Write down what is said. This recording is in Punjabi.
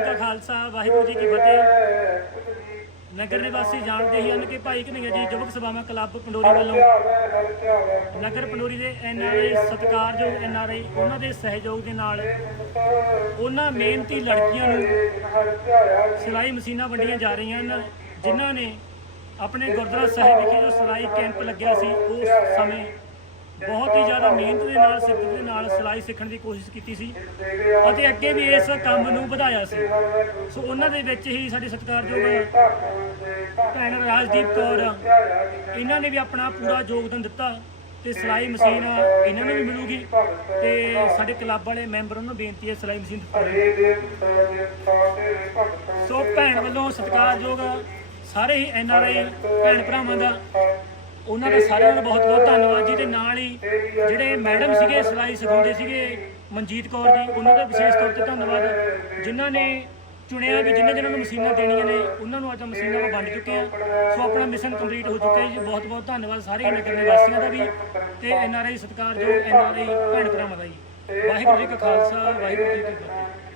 ਜੀ ਕਾ ਖਾਲਸਾ, ਵਾਹਿਗੁਰੂ ਜੀ ਕੀ ਫਤਿਹ। ਨਗਰ ਨਿਵਾਸੀ ਜਾਣਦੇ ਹੀ ਹਨ ਕਿ ਭਾਈ ਕਨਈਆ ਜੀ ਯੁਵਕ ਸਭਾਵਾਂ ਕਲੱਬ ਪੰਡੋਰੀ ਵੱਲੋਂ ਨਗਰ ਪੰਡੋਰੀ ਦੇ ਐਨਆਰਆਈ ਸਤਿਕਾਰਯੋਗ ਆਈ, ਉਹਨਾਂ ਦੇ ਸਹਿਯੋਗ ਦੇ ਨਾਲ ਉਹਨਾਂ ਮਿਹਨਤੀ ਲੜਕੀਆਂ ਨੂੰ ਸਿਲਾਈ ਮਸ਼ੀਨਾਂ ਵੰਡੀਆਂ ਜਾ ਰਹੀਆਂ ਹਨ, ਜਿਨ੍ਹਾਂ ਨੇ ਆਪਣੇ ਗੁਰਦੁਆਰਾ ਸਾਹਿਬ ਵਿਖੇ ਜੋ ਸਿਲਾਈ ਕੈਂਪ ਲੱਗਿਆ ਸੀ, ਉਸ ਸਮੇਂ ਬਹੁਤ ਹੀ ਜ਼ਿਆਦਾ ਮਿਹਨਤ ਦੇ ਨਾਲ ਸਿੱਖ ਦੇ ਨਾਲ ਸਿਲਾਈ ਸਿੱਖਣ ਦੀ ਕੋਸ਼ਿਸ਼ ਕੀਤੀ ਸੀ ਅਤੇ ਅੱਗੇ ਵੀ ਇਸ ਕੰਮ ਨੂੰ ਵਧਾਇਆ ਸੀ। ਸੋ ਉਹਨਾਂ ਦੇ ਵਿੱਚ ਹੀ ਸਾਡੇ ਸਤਿਕਾਰਯੋਗ ਭੈਣ ਰਾਜਦੀਪ ਕੌਰ, ਇਹਨਾਂ ਨੇ ਵੀ ਆਪਣਾ ਪੂਰਾ ਯੋਗਦਾਨ ਦਿੱਤਾ ਤੇ ਸਿਲਾਈ ਮਸ਼ੀਨ ਇਹਨਾਂ ਨੂੰ ਵੀ ਮਿਲੂਗੀ ਤੇ ਸਾਡੇ ਕਲੱਬ ਵਾਲੇ ਮੈਂਬਰਾਂ ਨੂੰ ਬੇਨਤੀ ਹੈ ਸਿਲਾਈ ਮਸ਼ੀਨ ਦਿੱਤੀ ਸੋ ਭੈਣ ਵੱਲੋਂ ਸਤਿਕਾਰਯੋਗ ਸਾਰੇ ਹੀ ਐਨ ਆਰ ਆਈ ਭੈਣ ਭਰਾਵਾਂ ਦਾ, ਉਹਨਾਂ ਦਾ ਸਾਰਿਆਂ ਦਾ ਬਹੁਤ ਬਹੁਤ ਧੰਨਵਾਦ। ਜੀ ਤੇ ਨਾਲ ਹੀ ਜਿਹੜੇ ਮੈਡਮ ਸੀਗੇ ਸਿਲਾਈ ਸਿਖਾਉਂਦੇ ਸੀਗੇ, ਮਨਜੀਤ ਕੌਰ ਜੀ, ਉਹਨਾਂ ਦਾ ਵਿਸ਼ੇਸ਼ ਤੌਰ ਤੇ ਧੰਨਵਾਦ। ਜਿਨ੍ਹਾਂ ਨੇ ਚੁਣਿਆ ਵੀ ਜਿਨ੍ਹਾਂ ਜਿਨ੍ਹਾਂ ਨੂੰ ਮਸ਼ੀਨਾਂ ਦੇਣੀਆਂ ਨੇ, ਉਹਨਾਂ ਨੂੰ ਅੱਜ ਮਸ਼ੀਨਾਂ ਉਹ ਵੰਡ ਚੁੱਕੇ ਆ ਸੋ ਆਪਣਾ ਮਿਸ਼ਨ ਕੰਪਲੀਟ ਹੋ ਚੁੱਕਾ ਹੈ ਜੀ। ਬਹੁਤ ਬਹੁਤ ਧੰਨਵਾਦ ਸਾਰੇ ਨਗਰ ਨਿਵਾਸੀਆਂ ਦਾ ਵੀ ਤੇ ਐਨ ਆਰ ਆਈ ਸਤਿਕਾਰਯੋਗ ਐਨ ਆਰ ਆਈ ਭੈਣ ਭਰਾਵਾਂ ਦਾ ਜੀ। ਵਾਹਿਗੁਰੂ ਜੀ ਕਾ ਖਾਲਸਾ, ਵਾਹਿਗੁਰੂ ਜੀ ਕੀ ਫਤਿਹ।